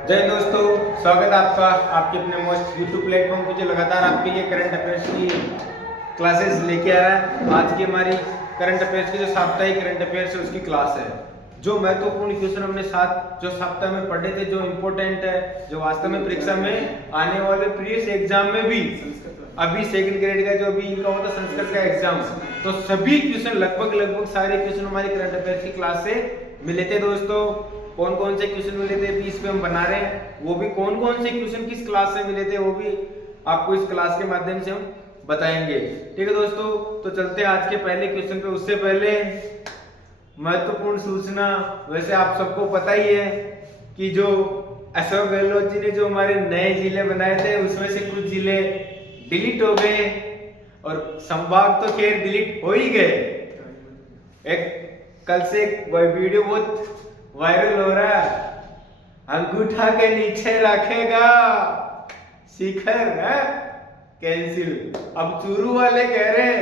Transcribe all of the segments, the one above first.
जय हिंद दोस्तों, स्वागत है आपका आपके अपने मोस्ट यूट्यूब प्लेटफॉर्म पे जो लगातार आपके लिए करंट अफेयर्स की क्लासेस लेके आ रहा है। आज की हमारी करंट अफेयर्स की जो साप्ताहिक करंट अफेयर्स है उसकी क्लास है। जो महत्वपूर्ण क्वेश्चन हमने साथ जो सप्ताह में पढ़े थे, जो इम्पोर्टेंट है, जो वास्तव में परीक्षा में आने वाले प्रीवियस एग्जाम में भी अभी सेकंड ग्रेड का जो अभी इनका होता संस्कृत का एग्जाम, तो सभी क्वेश्चन लगभग सारे क्वेश्चन हमारी करंट अफेयर्स की क्लास से मिले थे। दोस्तों कौन कौन से क्वेश्चन मिले थे अभी इस पे हम बना रहे हैं, वो भी कौन कौन से क्वेश्चन किस क्लास से मिले थे वो भी आपको इस क्लास के माध्यम से हम बताएंगे। ठीक है दोस्तों, तो चलते हैं आज के पहले क्वेश्चन पे। उससे पहले महत्वपूर्ण सूचना, वैसे आप सबको पता ही है कि जो अशोक गहलोत जी ने जो हमारे नए जिले बनाए थे उसमें से कुछ जिले डिलीट हो गए और संभाग तो खैर डिलीट हो ही गए। एक कल से वीडियो बहुत वायरल हो रहा है, अंगूठा के नीचे रखेगा शिखर है कैंसिल। अब चूरू वाले कह रहे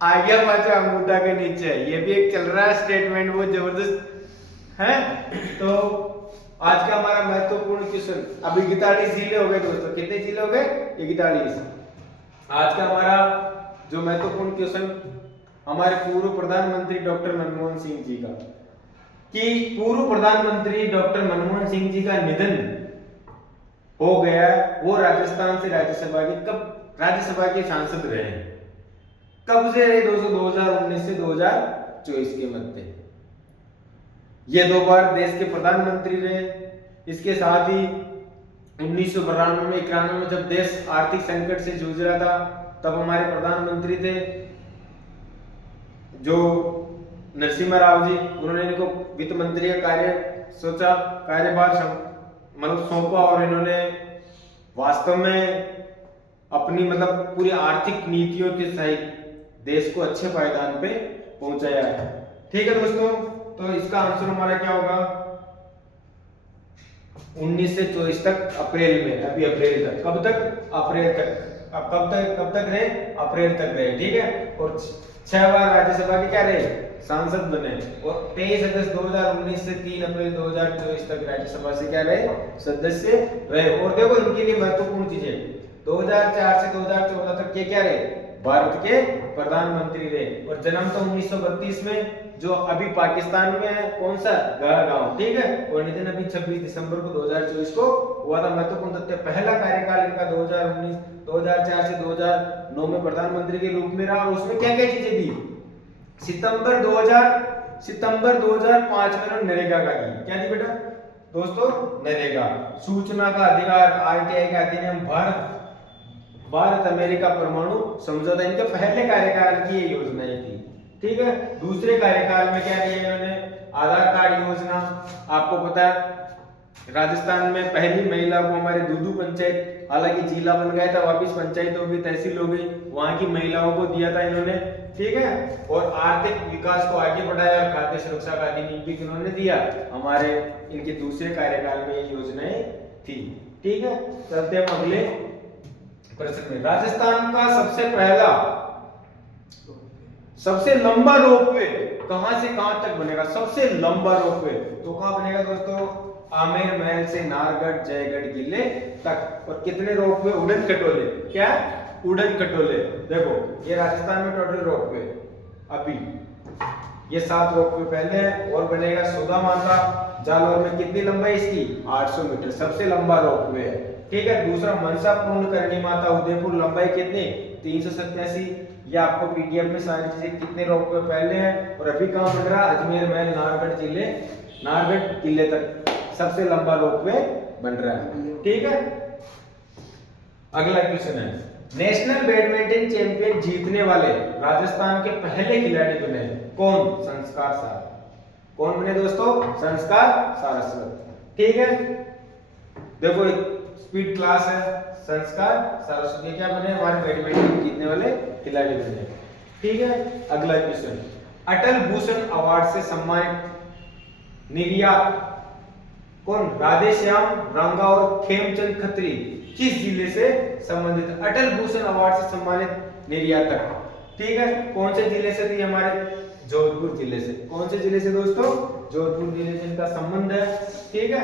आ गया पाचा अंगूठा के नीचे, ये भी एक चल रहा है स्टेटमेंट, वो जबरदस्त है। तो आज का हमारा महत्वपूर्ण क्वेश्चन, अभी 41 जिले हो गए दोस्तों। कितने जिले हो गए? 41। आज का हमारा जो महत्वपूर्ण क्वेश्चन हमारे पूर्व प्रधानमंत्री डॉक्टर मनमोहन सिंह जी का, कि पूर्व प्रधानमंत्री डॉक्टर मनमोहन सिंह जी का निधन हो गया। वो राजस्थान से राज्यसभा के कब राज्यसभा के सांसद रहे? कब से रहे दोस्तों? 2019 से 2024 के मध्य ये 2 बार देश के प्रधानमंत्री रहे। इसके साथ ही 1992 में 91 में जब देश आर्थिक संकट से जूझ रहा था तब हमारे प्रधानमंत्री थे जो नरसिम्हा राव जी, उन्होंने इनको वित्त मंत्री का कार्यभार मतलब सौंपा और इन्होंने वास्तव में अपनी पूरी आर्थिक नीतियों के सहित देश को अच्छे पायदान पे पहुंचाया है। ठीक है दोस्तों, तो इसका आंसर हमारा क्या होगा? 19 से 24 तक अप्रैल में, अभी अप्रैल तक। कब तक? अप्रैल तक। अब कब तक रहे? अप्रैल तक रहे। ठीक है, और 6 बार राज्यसभा के क्या रहे? सांसद बने। और 23 अगस्त 2019 से 3 अप्रैल 2024 तक राज्यसभा से क्या रहे? सदस्य रहे। और देखो इनके लिए महत्वपूर्ण चीजें, 2004 से 2014 तक के क्या रहे? भारत के प्रधानमंत्री रहे। और जन्म तो 1932 में, जो अभी पाकिस्तान में है, कौन सा? गाँव। ठीक है, और निधन अभी 26 दिसंबर को 2024 को हुआ था। महत्वपूर्ण तथ्य, पहला कार्यकाल इनका 2004 से 2009 में प्रधानमंत्री के रूप में रहा। और उसमें क्या क्या चीजें दी? सितंबर 2005 में उन्होंने नरेगा का दी। क्या दी बेटा दोस्तों? नरेगा। सूचना का अधिकार, आरटीआई का अधिनियम, भारत अमेरिका परमाणु समझौता, इनके पहले कार्यकाल की ये योजनाएं थी। ठीक है, दूसरे कार्यकाल में क्या किया इन्होंने? आधार कार्ड योजना। आपको पता है राजस्थान में पहली महिला को हमारे दूदू पंचायत, हालांकि जिला बन गया था, वापिस पंचायत हो गई, तहसील हो गई, वहां की महिलाओं को दिया था इन्होंने। ठीक है, और आर्थिक विकास को आगे बढ़ाया और खाद्य सुरक्षा का अधिनियम भी इन्होंने दिया। हमारे इनके दूसरे कार्यकाल में ये योजनाएं थी। ठीक है, चलते हम अगले प्रश्न में। राजस्थान का सबसे लंबा रोपवे कहां से कहां तक बनेगा? सबसे लंबा रोपवे तो कहां बनेगा दोस्तों? आमेर महल से नारगढ़ जयगढ़ किले तक। और कितने रोपवे? उड़न खटोले। क्या? उड़न खटोले। देखो ये राजस्थान में टोटल रोपवे अभी ये 7 रोपवे पहले है, और बनेगा सुधा माता जालौर में। कितनी लंबाई इसकी? 800 मीटर, सबसे लंबा रोपवे है। ठीक है, दूसरा मनसा पूर्ण करनी माता उदयपुर, लंबाई कितनी? 387। ये आपको पीडीएफ में सारी चीजें, कितने रोपवे पहले हैं और अभी कहां बन रहा? अजमेर महल नारगढ़ किले तक सबसे लंबा रोपवे बन रहा है। ठीक है, अगला क्वेश्चन है, नेशनल बैडमिंटन चैंपियन जीतने वाले राजस्थान के पहले खिलाड़ी बने कौन? संस्कार सारस्वत। कौन बने दोस्तों? संस्कार सारस्वत। ठीक है, देखो एक स्पीड क्लास है, संस्कार सारस्वत क्या बने? हमारे बैडमिंटन जीतने वाले खिलाड़ी बने। ठीक है, अगला क्वेश्चन, अटल भूषण अवार्ड से सम्मानित निर्यात कौन? राधेश्याम रांगा और खेमचंद खत्री किस जिले से संबंधित? अटल भूषण अवार्ड से सम्मानित निर्यातक। ठीक है, कौन से जिले से थी? हमारे जोधपुर जिले से। कौन से जिले से दोस्तों? जोधपुर जिले से इनका संबंध है। ठीक है,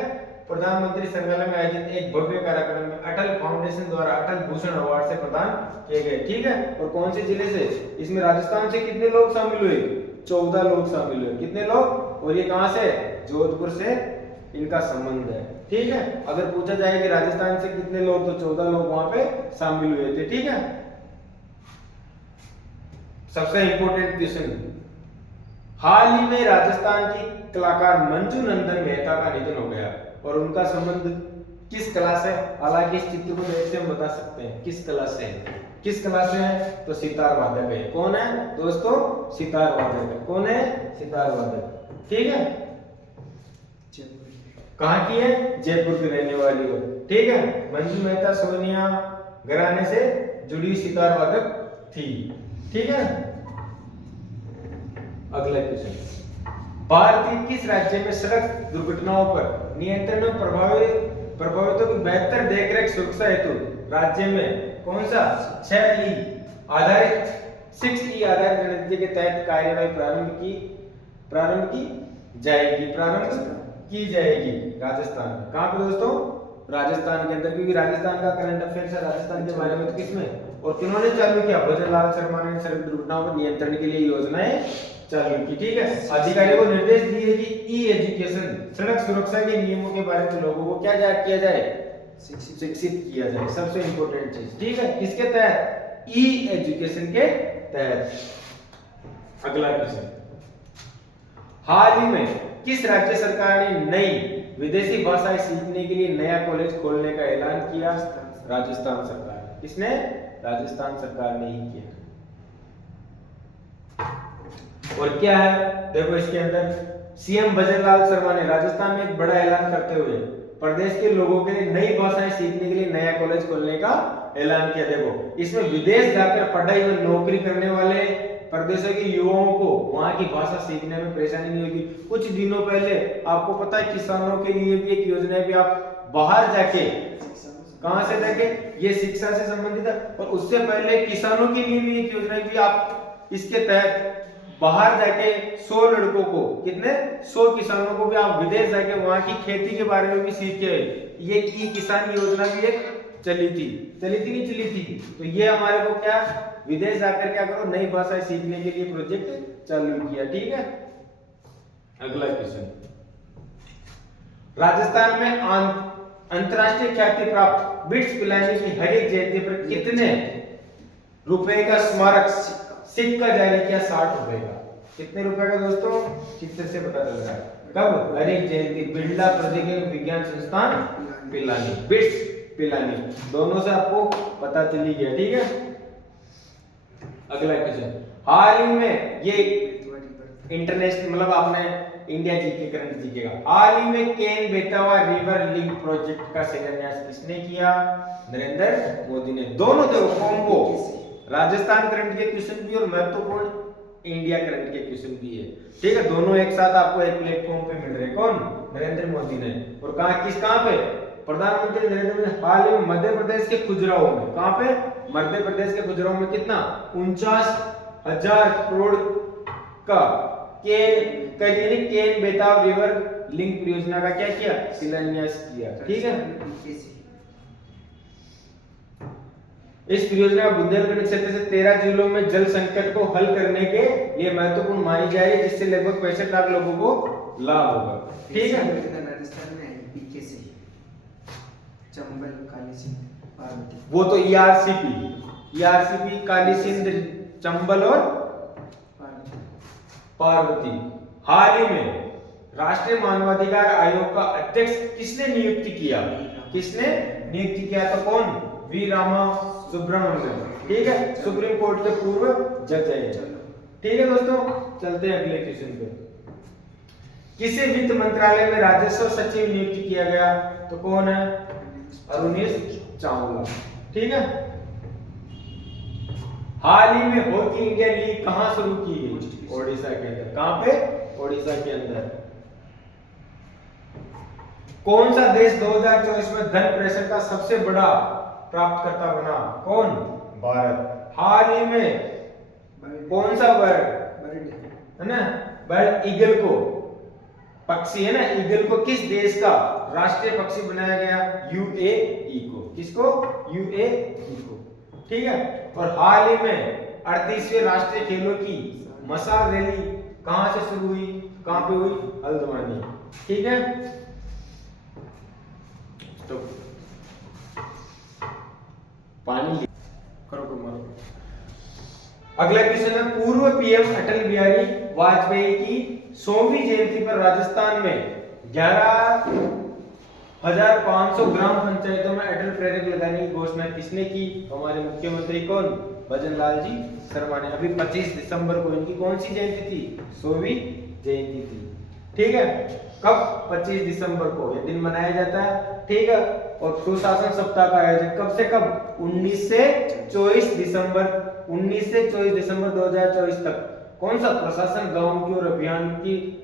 प्रधानमंत्री संग्रहालय में आयोजित एक भव्य कार्यक्रम में अटल फाउंडेशन द्वारा अटल भूषण अवार्ड से प्रदान किए गए। ठीक है, और कौन से जिले से? इसमें राजस्थान से कितने लोग शामिल हुए? 14 लोग शामिल हुए। कितने लोग? और ये कहां से? जोधपुर से इनका संबंध है। ठीक है, अगर पूछा जाए कि राजस्थान से कितने लोग, तो 14 लोग वहां पे शामिल हुए थे। ठीक है, सबसे इंपॉर्टेंट क्वेश्चन, हाल ही में राजस्थान की कलाकार मंजू नंदन मेहता का निधन हो गया और उनका संबंध किस कला से? हालांकि इस चित्र को देख से हम बता सकते हैं किस कला से है। किस कला से है? तो सितार वादक है। कौन है दोस्तों? सितार वादक है। कौन है? सितार वादक। ठीक है, कहाँ की है? जयपुर की रहने वाली हो। ठीक है, मंजू मेहता सोनिया घराने से जुड़ी सितार वादक थी। ठीक है, अगला क्वेश्चन, भारत के किस राज्य में सड़क दुर्घटनाओं पर नियंत्रण और प्रभावितों की बेहतर देखरेख सुरक्षा हेतु राज्य में कौन सा 6E आधारित 6E आधारित रणनीति के तहत कार्यवाही प्रारंभ की जाएगी? राजस्थान। कहाँ पे दोस्तों? राजस्थान के अंदर, क्योंकि राजस्थान का करंट अफेयर्स है राजस्थान के बारे में। तो किसमें और किन्होंने चालू किया? भजन लाल शर्मा ने सड़क दुर्घटनाओं पर नियंत्रण के लिए योजनाएं चालू की। ठीक है, अधिकारियों को निर्देश दिए कि ई एजुकेशन सड़क सुरक्षा के नियमों के बारे में लोगों को क्या किया जाए? शिक्षित किया जाए। सबसे इंपॉर्टेंट चीज। ठीक है, किसके तहत? ई एजुकेशन के तहत। अगला क्वेश्चन, हाल ही में किस राज्य सरकार ने नई विदेशी भाषाएं सीखने के लिए नया कॉलेज खोलने का ऐलान किया? राजस्थान सरकार। किसने? राजस्थान सरकार ने ही किया। और क्या है देखो इसके अंदर, सीएम भजन लाल शर्मा ने राजस्थान में एक बड़ा ऐलान करते हुए प्रदेश के लोगों के लिए नई भाषाएं सीखने के लिए नया कॉलेज खोलने का ऐलान किया। देखो इसमें विदेश जाकर पढ़ाई और नौकरी करने वाले प्रदेशों के युवाओं को वहां की भाषा सीखने में परेशानी नहीं होगी। कुछ दिनों पहले आपको पता है किसानों के लिए भी एक योजना है, भी आप बाहर जाके, कहां से जाके? ये शिक्षा से संबंधित है। और उससे पहले किसानों के लिए भी एक योजना है, भी आप इसके तहत बाहर जाके 100 लड़कों को, कितने? 100 किसानों को भी आप विदेश जाके वहां की खेती के बारे में भी सीख के, ये ई किसान योजना भी एक चली थी नहीं चली थी? तो ये हमारे को क्या, विदेश जाकर क्या करो, नई भाषाएं सीखने के लिए प्रोजेक्ट चालू किया। ठीक है, अगला क्वेश्चन, राजस्थान में अंतरराष्ट्रीय ख्याति प्राप्त बिट्स पिलानी की हर एक जयंती पर कितने रुपए का स्मारक सिक्का जारी किया? 60 रुपए का। कितने रुपए का दोस्तों? चित्र से पता चल रहा है। कब? हर एक जयंती। बिरला प्रौद्योगिकी विज्ञान संस्थान पिलानी, बिट्स पिलानी, दोनों से आपको पता चली गया। ठीक है, अगला क्वेश्चन, हाल ही में ये इंटरनेशनल, मतलब आपने इंडिया जीके करंट जीकेगा। हाल ही में Ken Betwa river link project का शिलान्यास किसने किया? नरेंद्र मोदी ने। दोनों देखो कॉम्बो, राजस्थान करंट के क्वेश्चन भी और महत्वपूर्ण इंडिया करंट के क्वेश्चन भी है। ठीक है, दोनों एक साथ आपको एक प्लेटफॉर्म पे मिल रहे हैं। कौन? नरेंद्र मोदी ने। और कहां पे? प्रधानमंत्री नरेंद्र मोदी हाल ही में मध्य प्रदेश के खजुराहो में, कहां पे? मध्य प्रदेश के खजुराहो में कितना? 49,000 करोड़ का केन बेतवा रिवर लिंक परियोजना का क्या किया? शिलान्यास किया। ठीक है, इस परियोजना बुंदेलखंड क्षेत्र से 13 जिलों में जल संकट को हल करने के लिए महत्वपूर्ण मानी जा रही है, जिससे लगभग 65 लाख लोगों को लाभ होगा। ठीक है, राजस्थान में है पीके से चंबल, काली सिंध, पार्वती। वो तो ईआरसीपी काली सिंध, चंबल और पार्वती। हाल ही में राष्ट्रीय मानवाधिकार आयोग का अध्यक्ष किसने नियुक्त किया? तो कौन? वी रामा सुब्रमण्यम। ठीक है, सुप्रीम कोर्ट के पूर्व जज है। ठीक है दोस्तों, चलते हैं अगले क्वेश्चन पे। किसे वित्त मंत्रालय में राजस्व सचिव नियुक्त किया गया? तो कौन है? अरुणेश चावला। ठीक है, हाल ही में हॉकी इंडिया लीग कहां शुरू की गई? ओडिशा के अंदर। कहां पे? ओडिशा के अंदर। कौन सा देश 2024 में धन प्रेषण का सबसे बड़ा प्राप्तकर्ता बना? कौन? भारत। हाल ही में कौन सा बर्ड है ना, बर्ड ईगल को पक्षी है ना, ईगल को किस देश का राष्ट्रीय पक्षी बनाया गया? यूएई को। किसको? यूएई को। ठीक है। और हाल ही में 38वें राष्ट्रीय खेलों की मशाल रैली कहां से शुरू हुई? कहां पे हुई? हल्द्वानी। ठीक है। तो पानी करो मारो। अगला क्वेश्चन है, पूर्व पीएम अटल बिहारी वाजपेयी की 100वीं जयंती पर राजस्थान में 11,500 ग्राम पंचायतों में अटल प्रेरक लगाने की घोषणा किसने की? हमारे मुख्यमंत्री कौन? भजन लाल जी शर्मा ने। अभी 25 दिसंबर को इनकी कौन सी जयंती थी? 100वीं जयंती थी। ठीक है। कब? 25 दिसंबर को ये दिन मनाया जाता है। ठीक है। और सुशासन सप्ताह का आयोजन कब से कब? 19 से 24 दिसंबर 2024 तक कौन सा प्रशासन गांव की और अभियान की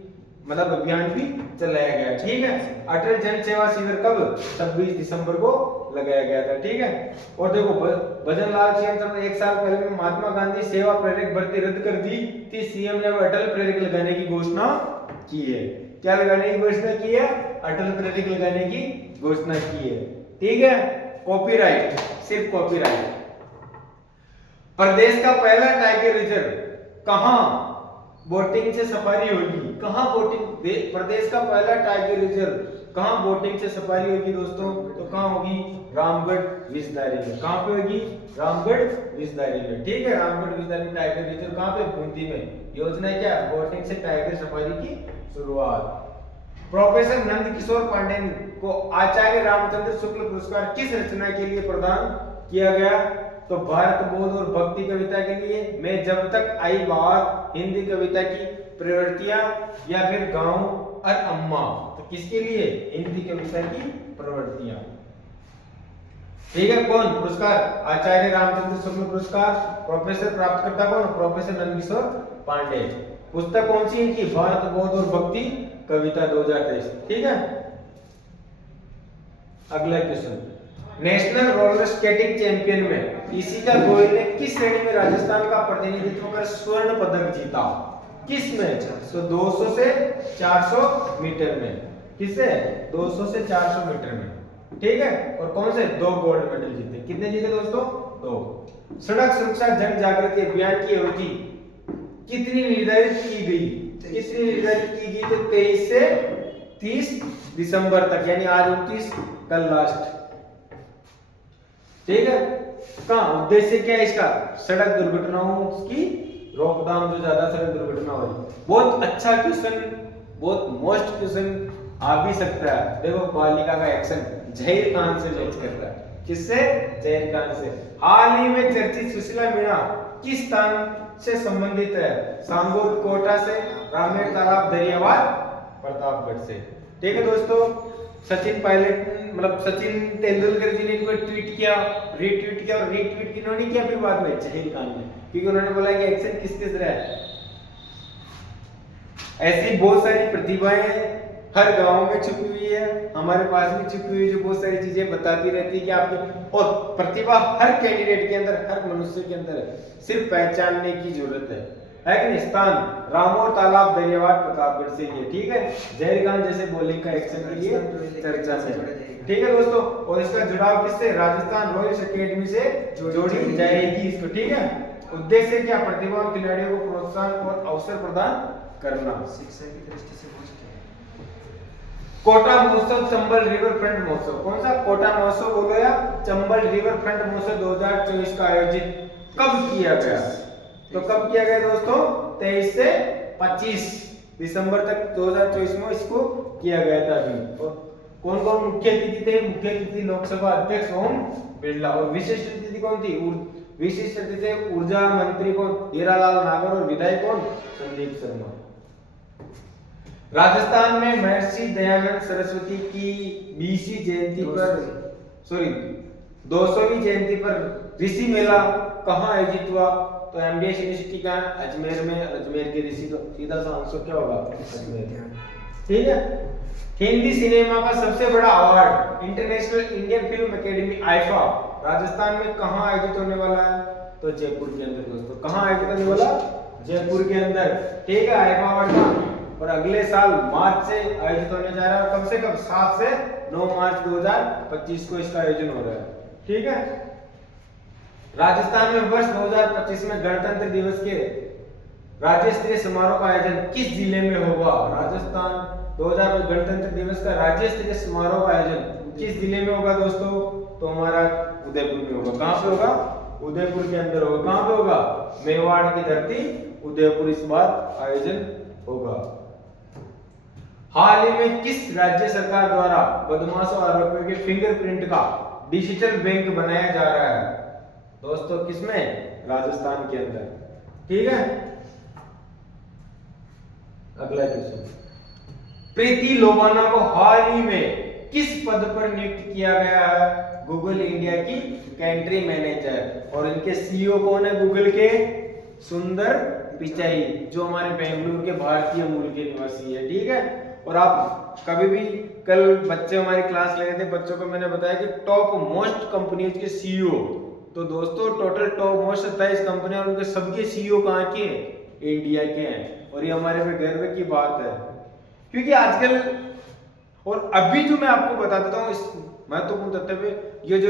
अभियान भी चलाया गया। ठीक है। अटल जन सेवा शिविर कब? 26 दिसंबर को लगाया गया था। ठीक है। और देखो भजन लाल सिंह ने 1 साल पहले में महात्मा गांधी सेवा प्रेरक भर्ती रद्द कर दी थी। सीएम ने अटल प्रेरक लगाने की घोषणा की है। क्या लगाने की घोषणा की है? अटल प्रेरक लगाने की घोषणा की है। ठीक है। कॉपीराइट, सिर्फ कॉपीराइट। प्रदेश का पहला टाइगर रिजर्व कहां बोटिंग से सफारी होगी? कहां बोटिंग? प्रदेश का पहला टाइगर रिजर्व कहां बोटिंग से सफारी होगी दोस्तों? तो कहां होगी? रामगढ़ विजदारी में। कहां पे होगी? रामगढ़ विजदारी में। ठीक है। रामगढ़ विजदारी टाइगर रिजर्व कहां पे? बूंदी में। योजना क्या? बोटिंग से टाइगर सफारी की शुरुआत। प्रोफेसर नंद किशोर पांडे को आचार्य रामचंद्र शुक्ल पुरस्कार किस रचना के लिए प्रदान किया गया? तो भारत बोध और भक्ति कविता के लिए, मैं जब तक आई बाहर, हिंदी कविता की प्रवृत्तियां, या फिर गांव और अम्मा। तो किसके लिए? हिंदी कविता की प्रवृत्तियां। ठीक है। कौन पुरस्कार? आचार्य रामचंद्र शुक्ल पुरस्कार। प्रोफेसर प्राप्तकर्ता कौन? प्रोफेसर नंद किशोर पांडे। पुस्तक कौन सी इनकी? भारत बोध और भक्ति कविता 2023। ठीक है। अगला question, national roller skating champion में ईशिका गोयल ने किस श्रेणी में राजस्थान का प्रतिनिधित्व कर स्वर्ण पदक जीता? किस में? तो 200 से 400 मीटर में। किससे? 200 से 400 मीटर में। ठीक है। और कौन से? 2 गोल्ड मेडल जीते। कितने जीते दोस्तों? 2। सड़क सुरक्षा जन जागृति अभियान की अवधि कितनी निर्धारित की गई? कितनी निर्धारित की गई? तो 23 से 30 दिसंबर तक, यानी आज 29, कल लास्ट। ठीक है। का उद्देश्य क्या है इसका? सड़क दुर्घटनाओं की रोकथाम, जो ज्यादा सड़क दुर्घटना हो रही। बहुत अच्छा क्वेश्चन, बहुत मोस्ट क्वेश्चन आ भी सकता है। देखो बालिका का एक्शन जहीर खान से मैच कर रहा है। किससे? जहीर खान से। हाल ही में चर्चित सुशीला मीणा किस स्थान से संबंधित है? सांगोर कोटा से, रामेर तालाब दरियावाद प्रतापगढ़ से। ठीक है दोस्तों। सचिन पायलट सचिन तेंदुलकर जी ने इनको ट्वीट किया, रीट्वीट किया, और रीट्वीट किन्होंने किया फिर बाद में? जहीर खान ने, क्योंकि उन्होंने बोला कि एक्शन किस किस रहा है। ऐसी बहुत सारी प्रतिभाएं हर गांव में छुपी हुई है, हमारे पास भी छुपी हुई, जो बहुत सारी चीजें बताती रहती है कि आपकी, और प्रतिभा हर कैंडिडेट के अंदर, हर मनुष्य के अंदर है, सिर्फ पहचानने की जरूरत है कि नहीं? स्थान रामोर तालाब दरियावाद प्रतापगढ़ से ये। ठीक है। जहीर खान जैसे बॉलिंग का एक्शन के लिए चर्चा में। ठीक है दोस्तों। और इसका जुड़ाव किससे? राजस्थान रॉयल्स एकेडमी से जोड़ी जाएगी इसको। ठीक है। उद्देश्य क्या? प्रतिभावान खिलाड़ियों को प्रोत्साहन और अवसर प्रदान करना। शिक्षा की दृष्टि से कोटा महोत्सव, चंबल रिवर फ्रंट महोत्सव। कौन सा? कोटा महोत्सव बोलो या चंबल रिवर फ्रंट महोत्सव 2024 का आयोजित कब किया गया? तो कब किया गया दोस्तों? 23 से 25 दिसंबर तक 2024 में इसको किया गया था। अभी कौन कौन मुख्य अतिथि थे? मुख्य अतिथि लोकसभा अध्यक्ष ओम बिरला। और विशिष्ट अतिथि कौन थी? विशिष्ट अतिथि ऊर्जा मंत्री कौन? हीरालाल नागर। और विधायक कौन? संदीप शर्मा। राजस्थान में महर्षि दयानंद सरस्वती की 200वीं जयंती पर ऋषि मेला कहां आयोजित हुआ? तो एमडीएस यूनिवर्सिटी का अजमेर में। अजमेर के ऋषि तो सीधा सा आंसर क्या होगा? अजमेर। ठीक है। हिंदी सिनेमा का सबसे बड़ा award international Indian film academy IIFA Rajasthan में कहां आयोजित होने वाला है? तो जयपुर के अंदर दोस्तों। कहां आयोजित होने वाला? जयपुर के अंदर। ठीक है। आईफा अवार्ड और अगले साल मार्च से आयोजित होने जा रहा है। कब से कब? 7 से 9 मार्च 2025 को इसका आयोजन हो रहा है। ठीक है। राजस्थान में वर्ष 2025 में गणतंत्र दिवस के राज्य स्तरीय समारोह का आयोजन किस जिले में होगा? राजस्थान 2000 गणतंत्र दिवस का राज्य स्तरीय समारोह का आयोजन किस जिले में होगा दोस्तों? तो हमारा उदयपुर में होगा। कहां पे होगा? उदयपुर के अंदर होगा। कहां पे होगा? मेवाड़ की धरती उदयपुर इस बार आयोजन होगा। हाल ही में किस राज्य सरकार द्वारा बदमाशों आरोपियों के फिंगरप्रिंट का डिजिटल बैंक बनाया जा रहा है? दोस्तों किसमें? राजस्थान के अंदर। ठीक है। अगला क्वेश्चन, प्रीति लोबाना को हाल ही में किस पद पर नियुक्त किया गया है? गूगल इंडिया की कंट्री मैनेजर। और इनके सीईओ कौन है गूगल के? सुंदर पिचाई, जो हमारे बेंगलुरु के भारतीय मूल के निवासी है। ठीक है। और आप कभी भी, कल बच्चे हमारी क्लास ले रहे थे, बच्चों को मैंने बताया कि टॉप मोस्ट कंपनीज के सीईओ, तो दोस्तों टोटल टॉप मोस्ट 27 कंपनियां और उनके सबके सीईओ कहां के हैं? इंडिया के हैं। और ये हमारे पे गर्व की बात है, क्योंकि आजकल और अभी जो मैं आपको बता देता हूँ इस महत्वपूर्ण तथ्य पे, ये जो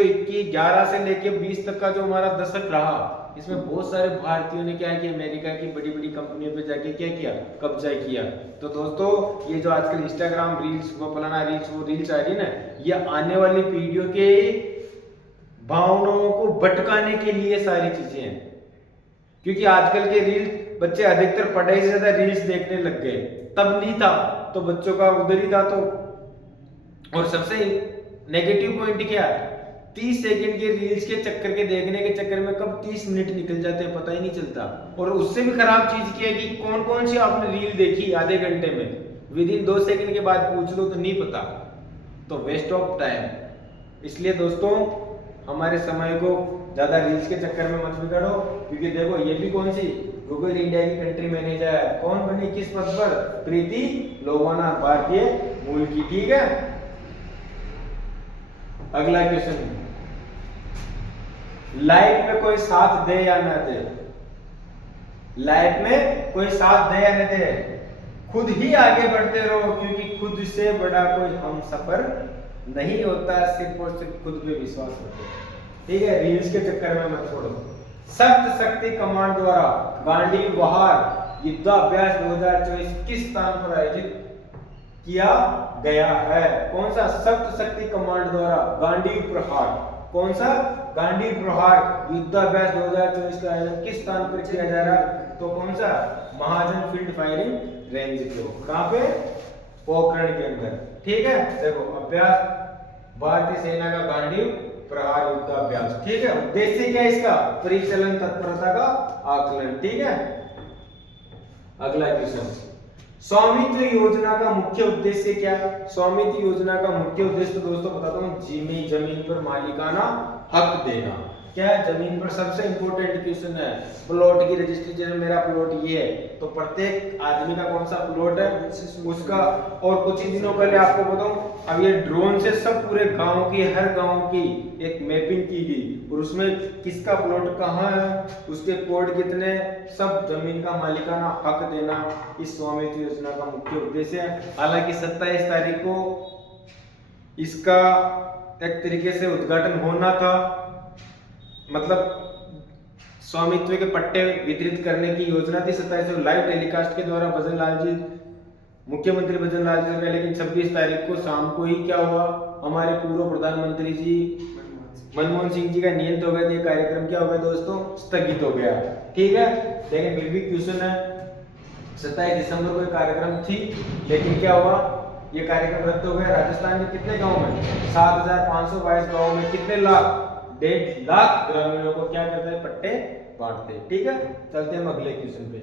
11 से लेके 20 तक का जो हमारा दशक रहा, इसमें बहुत सारे भारतीयों ने क्या किया? अमेरिका की बड़ी बड़ी कंपनियों पे जाके क्या किया? कब्जा किया। तो दोस्तों ये जो आजकल इंस्टाग्राम रील्स, वो फलाना रील्स, वो रील्स आ रही है ना, ये आने वाली पीढ़ियों के भावनाओं को भटकाने के लिए सारी चीजें हैं। क्योंकि आजकल के रील्स बच्चे अधिकतर पढ़ाई से ज्यादा रील्स देखने लग गए। तब नहीं था, तो बच्चों का उधर ही था। तो और सबसे नेगेटिव पॉइंट क्या है? 30 सेकंड के रील्स के चक्कर के देखने के चक्कर में कब 30 मिनट निकल जाते हैं पता ही नहीं चलता। और उससे भी खराब चीज क्या है कि कौन कौन सी आपने रील देखी आधे घंटे में, विद इन 2 सेकंड के बाद पूछ लो तो नहीं पता, तो वेस्ट ऑफ टाइम। इसलिए दोस्तों हमारे समय को ज्यादा रील्स के चक्कर में मत बिगाड़ो। क्योंकि देखो ये भी कौन सी? गूगल इंडिया की कंट्री मैनेजर है। कौन बनी किस पद पर? प्रीति लोबाना, भारतीय मूल की। ठीक है। अगला क्वेश्चन, लाइफ में कोई साथ दे या न दे? लाइफ में कोई साथ दे या न दे, खुद ही आगे बढ़ते रहो, क्योंकि खुद से बड़ा कोई हम सफर नहीं होता, सिर्फ और सिर्फ खुद पे विश्वास रखो। ठीक है। रील्स के चक्कर में मत छोड़ो। सप्त शक्ति कमांड द्वारा गांडीव बहार युद्धाभ्यास 2024 किस स्थान पर आयोजित किया गया है? कौन सा? सप्त शक्ति कमांड द्वारा गांडीव प्रहार। कौन सा? गांडीव प्रहार युद्धाभ्यास 2024 का आयोजन किस स्थान पर किया जा रहा है? तो कौन सा? महाजन फील्ड फायरिंग रेंज को। कहां पे? पोखरण के अंदर। ठीक है। देखो अभ्यास भारतीय सेना का गांडीव प्रहार युद्धाभ्यास। ठीक है। उद्देश्य क्या है इसका? परिचालन तत्परता का आकलन। ठीक है। अगला क्वेश्चन, स्वामित्व योजना का मुख्य उद्देश्य क्या है? स्वामित्व योजना का मुख्य उद्देश्य तो दोस्तों बताता हूँ, जमीन पर मालिकाना हक देना। क्या है? जमीन पर सबसे इंपॉर्टेंट क्वेश्चन है प्लॉट की रजिस्ट्री। जैसे मेरा प्लॉट ये है, तो प्रत्येक आदमी का कौन सा प्लॉट है उसका। और कुछ ही दिनों पहले आपको बताऊं, अब ये ड्रोन से सब पूरे गांव की, हर गांव की एक मैपिंग की गई, और उसमें किसका प्लॉट कहाँ है, उसके कोड कितने, सब जमीन का मालिकाना हक देना इस स्वामित्व योजना का मुख्य उद्देश्य है। हालांकि 27 तारीख को इसका एक तरीके से उद्घाटन होना था, मतलब स्वामित्व के पट्टे वितरित करने की योजना थी 27 को लाइव टेलीकास्ट के द्वारा भजन लाल जी, मुख्यमंत्री भजन लाल जी का। लेकिन 26 तारीख को शाम को ही क्या हुआ, हमारे पूर्व प्रधानमंत्री जी मनमोहन सिंह जी का नियंत्रण हो गया, ये कार्यक्रम क्या हो गया दोस्तों, स्थगित हो गया। ठीक है। लेकिन फिर भी क्वेश्चन है, 27 दिसंबर को कार्यक्रम थी, लेकिन क्या हुआ, ये कार्यक्रम रद्द हो गया। राजस्थान के कितने गाँव में? 7522 गाँव में कितने लाख? 1.5 लाख ग्रामीणों को क्या करते हैं? पट्टे बांटते हैं। ठीक है। चलते हैं अगले क्वेश्चन पे।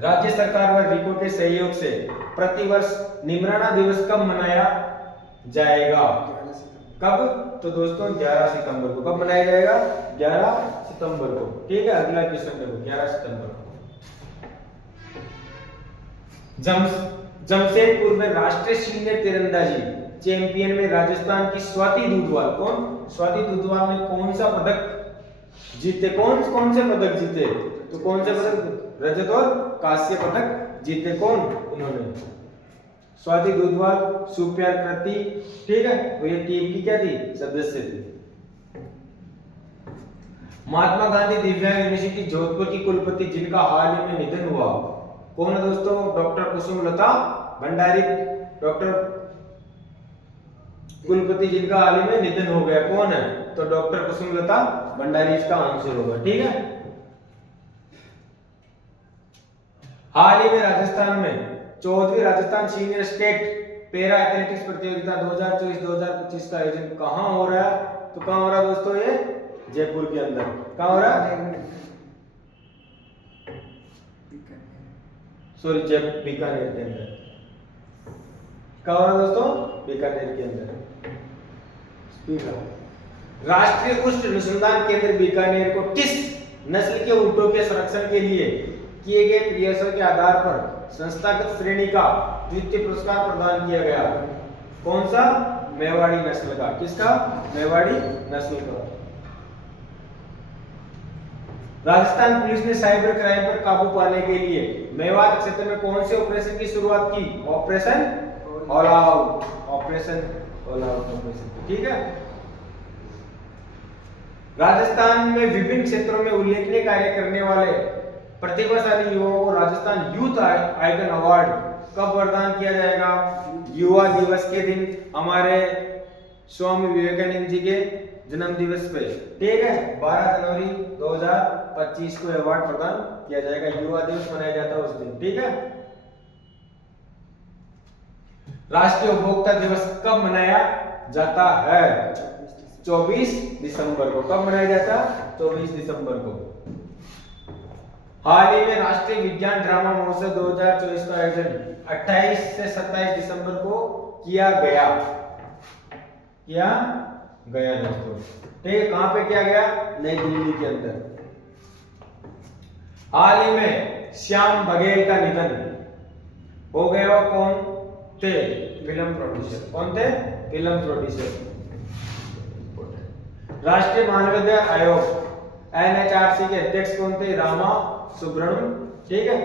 राज्य सरकार व रिको के सहयोग से प्रतिवर्ष निमराना दिवस कब मनाया जाएगा? कब? तो दोस्तों 11 सितंबर को। कब मनाया जाएगा? 11 सितंबर को। ठीक है। अगला क्वेश्चन देखो, 11 सितंबर को जमशेदपुर में राष्ट्रीय सीनियर तीरंदाजी चैंपियन में राजस्थान की स्वाति दुधवाल, कौन? स्वाति दुधवाल ने कौन सा पदक जीते? कौन से पदक जीते? तो कौन से पदक? रजत और कांस्य पदक जीते कौन? इन्होंने स्वाति दूधवाल, सुप्यार कृति, ठीक है, तो ये टीम की क्या थी? सदस्य थी। महात्मा गांधी दिव्यांग यूनिवर्सिटी जोधपुर की कुलपति जिनका हाल ही में निधन हुआ, कौन है दोस्तों? डॉक्टर कुसुमलता भंडारी। डॉक्टर कुलपति जिनका हाल ही में निधन हो गया, कौन है? तो डॉक्टर कुसुमलता भंडारी इसका आंसर होगा, ठीक है। हाल ही में राजस्थान में 14वीं Rajasthan senior state para athletics प्रतियोगिता 2024-2025 का आयोजन कहां हो रहा है? तो कहां हो रहा है दोस्तों? ये जयपुर के अंदर। कहां हो रहा है? सॉरी, बीकानेर के अंदर। कहां हो रहा है दोस्तों? बीकानेर के अंदर। राष्ट्रीय कुष्ठ अनुसंधान केंद्र बीकानेर को किस नस्ल के ऊंटों के संरक्षण के लिए किए गए प्रयासों के आधार पर संस्थागत श्रेणी का द्वितीय पुरस्कार प्रदान किया गया? कौन सा? मेवाड़ी नस्ल का। किसका? मेवाड़ी नस्ल का। राजस्थान पुलिस ने साइबर क्राइम पर काबू पाने के लिए मेवात क्षेत्र में कौन से ऑपरेशन की शुरुआत की? Operation all out. Operation all out operation, ठीक है। राजस्थान में विभिन्न क्षेत्रों में उल्लेखनीय कार्य करने वाले प्रतिभाशाली युवाओं को राजस्थान यूथ आइकन अवार्ड कब प्रदान किया जाएगा? युवा दिवस के दिन, हमारे स्वामी विवेकानंद जी के जन्म दिवस पे, ठीक है। 12 जनवरी 2025 को अवार्ड प्रदान किया जाएगा। युवा दिवस मनाया जाता है उस दिन, ठीक है। राष्ट्रीय उपभोक्ता दिवस कब मनाया जाता है? 24 दिसंबर को। कब मनाया जाता? 24 दिसंबर को। हाल ही में राष्ट्रीय विज्ञान ड्रामा महोत्सव 2024 का आयोजन 28 से 27 दिसंबर को किया गया दोस्तों, ठीक है। कहां पे किया गया? नई दिल्ली के अंदर। हाल ही में श्याम बघेल का निधन हो गया। वो कौन थे? Film producer. कौन थे? Film producer. राष्ट्रीय मानवाधिकार आयोग एनएचआरसी के अध्यक्ष कौन थे? रामा सुब्रमण्यम, ठीक है।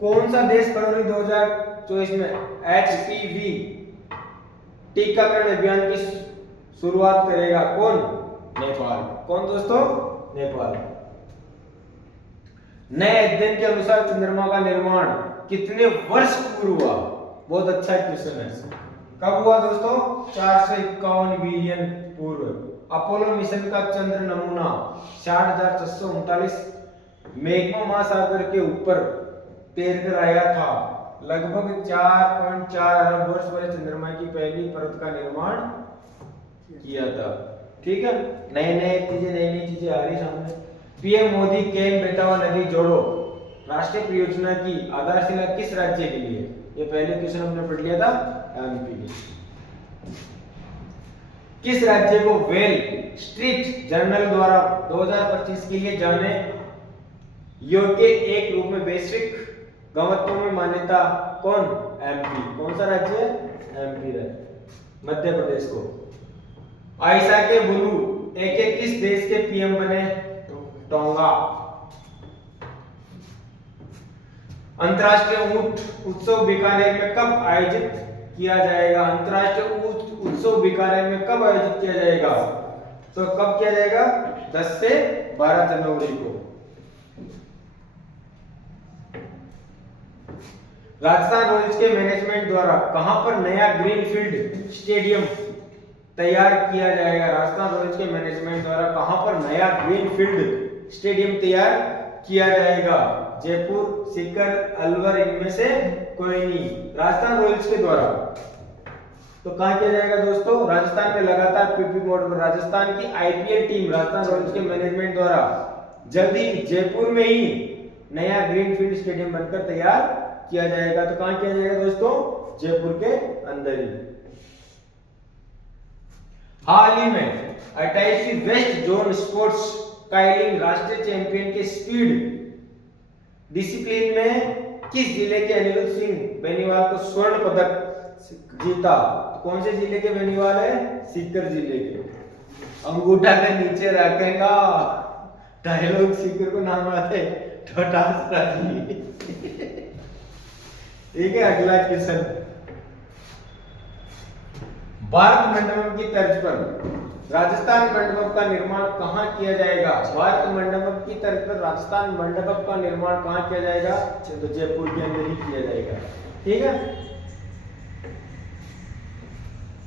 कौन सा देश फरवरी 2024 में एचपीवी टीकाकरण अभियान की शुरुआत करेगा? कौन? नेपाल। कौन दोस्तों? नेपाल। नए अध्ययन के अनुसार चंद्रमा का निर्माण कितने वर्ष पूर्व हुआ? बहुत अच्छा क्वेश्चन है। कब हुआ दोस्तों? 451 बिलियन पूर्व। अपोलो मिशन का चंद्र नमूना 60,639 मैग्मा महासागर के ऊपर तैरकर आया था। लगभग 4.4 अरब वर्ष पहले चंद्रमा की पहली परत का निर्माण किया था, ठीक है। नई चीजें आ रही सामने। पीएम मोदी केन बेतवा नदी जोड़ो राष्ट्रीय परियोजना की आधारशिला किस राज्य के लिए? ये पहले क्वेश्चन हमने पढ़ लिया था, एमपी के। किस राज्य को वेल स्ट्रीट जर्नल द्वारा 2025 के लिए जाने योग्य एक रूप में वैश्विक गंतव्य में मान्यता? कौन? एमपी। कौन सा राज्य है? एमपी राज्य। मध्य प्रदेश को। आयशा के बुलू एके किस देश के पीएम बने? टोंगा। अंतरराष्ट्रीय ऊंट उत्सव बीकानेर में कब आयोजित किया जाएगा? अंतरराष्ट्रीय ऊंट उत्सव बीकानेर में कब आयोजित किया जाएगा? तो कब किया जाएगा? 10 से 12 जनवरी को। राजस्थान रॉयल्स के मैनेजमेंट द्वारा कहां पर नया ग्रीनफील्ड स्टेडियम तैयार किया जाएगा? राजस्थान रॉयल्स के मैनेजमेंट द्वारा कहां पर नया ग्रीनफील्ड स्टेडियम तैयार किया जाएगा? जयपुर, सीकर, अलवर, इनमें से कोई नहीं। राजस्थान रॉयल्स के द्वारा तो कहां किया जाएगा दोस्तों? राजस्थान में लगातार पीपी मोड पर राजस्थान की आईपीएल टीम राजस्थान रॉयल्स के मैनेजमेंट द्वारा जल्दी जयपुर में ही नया ग्रीनफील्ड स्टेडियम बनकर तैयार किया जाएगा। तो कहां किया जाएगा दोस्तों? जयपुर के अंदर ही। हाल ही में 28वीं वेस्ट जोन स्पोर्ट्स काइलिंग राष्ट्रीय चैंपियन के स्पीड डिसिप्लिन में किस जिले के अनिरुद्ध सिंह बेनीवाल को स्वर्ण पदक जीता? कौन से जिले के बेनीवाल है? सीकर जिले के। अंगूठा के नीचे रखेगा डायलॉग सीकर को नाम आते ठोठास राजी। ठीक है, अगला क्वेश्चन। भारत मंडपम की तर्ज पर राजस्थान मंडपम का निर्माण कहाँ किया जाएगा? भारत मंडपम की तर्ज पर राजस्थान मंडपम का निर्माण कहाँ किया जाएगा? तो जयपुर के अंदर ही किया जाएगा। ठीक है।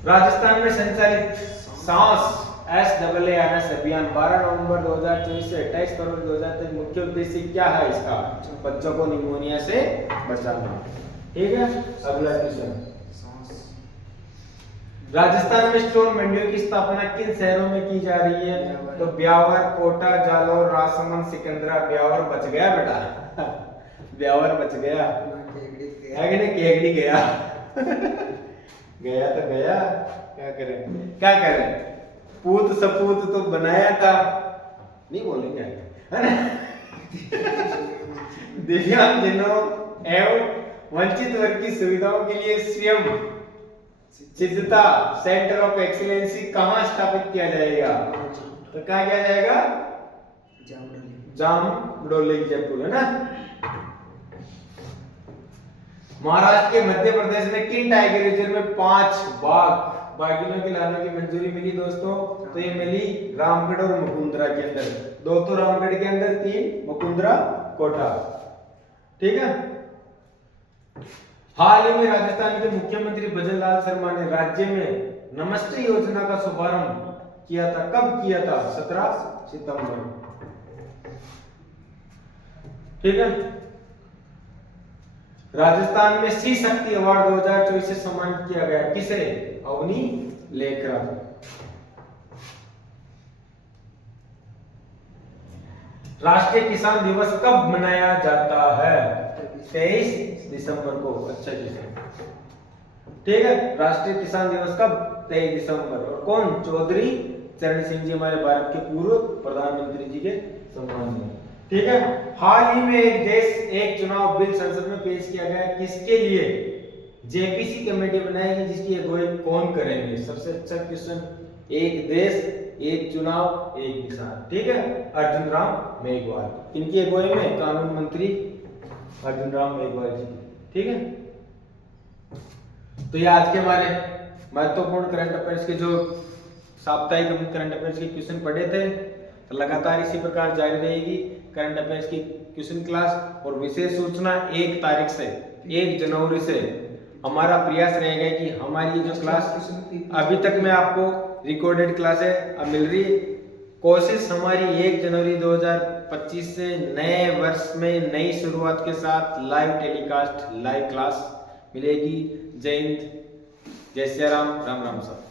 राजस्थान में संचालित सांस SAARS अभियान 12 नवंबर 2024 से 28 फरवरी 2023 मुख्य उद्देश्य क्या है इसका? बच्चों को निमोनिया से बचाना। ठीक है, अगला क्वेश्चन। राजस्थान में स्टोन मंडियों की स्थापना किन शहरों में की जा रही है? तो ब्यावर, कोटा, जालौर, राजसमंद, सिकंदरा। ब्यावर बच गया बेटा, ब्यावर बच गया, केगड़ी गया गया तो गया, क्या करें क्या करें, पूत सपूत तो बनाया था, नहीं बोलेंगे है ना। दिव्यांगजनों एवं वंचित वर्ग की सुविधाओं के लिए स्वयं सिद्धता सेंटर ऑफ एक्सीलेंसी कहाँ स्थापित किया जाएगा? तो क्या किया जाएगा? जामडोली जयपुर, है ना। महाराष्ट्र के मध्य प्रदेश में किन टाइगर रिजर्व में 5 बाघिनों के लाने की मंजूरी मिली दोस्तों? तो ये मिली रामगढ़ और मुकुंदरा के अंदर। 2 तो रामगढ़ के अंदर, 3 मुकुंदरा कोटा। ठीक है। हाल ही में राजस्थान के मुख्यमंत्री भजनलाल शर्मा ने राज्य में नमस्ते योजना का शुभारंभ किया था। कब किया था? 17 सितंबर। ठीक है। राजस्थान में सी शक्ति अवार्ड 2024 से सम्मानित किया गया। किसे? अवनी लेखरा। राष्ट्रीय किसान दिवस कब मनाया जाता है? 23 दिसंबर को। अच्छा किसान। ठीक है। राष्ट्रीय किसान दिवस कब? 23 दिसंबर। और कौन? चौधरी चरण सिंह जी, हमारे भारत के पूर्व प्रधानमंत्री जी के सम्मान में। ठीक है। हाल ही में एक देश एक चुनाव बिल संसद में पेश किया गया। किसके लिए? जेपीसी कमेटी बनाएगी, जिसकी अगुवाई कौन करेंगे? सबसे अच्छा क्वेश्चन। एक देश एक चुनाव एक किसान। ठीक है। अर्जुन राम मेघवाल। इनकी अगुवाई में कानून मंत्री अर्जुन राम मेघवाल जी। ठीक है। तो ये आज के हमारे महत्वपूर्ण करंट अफेयर्स के जो साप्ताहिक करंट अफेयर्स के क्वेश्चन पढ़े थे, तो लगातार इसी प्रकार जारी रहेगी करंट अफेयर्स की क्वेश्चन क्लास। और विशेष सूचना 1 तारीख से 1 जनवरी से हमारा प्रयास रहेगा कि हमारी जो क्लास अभी तक में आपको रिकॉर्डेड क्लास है अब मिल रही है। कोशिश हमारी 1 जनवरी 2025 से नए वर्ष में नई शुरुआत के साथ लाइव टेलीकास्ट, लाइव क्लास मिलेगी। जय हिंद, जय श्री राम, राम राम साहब।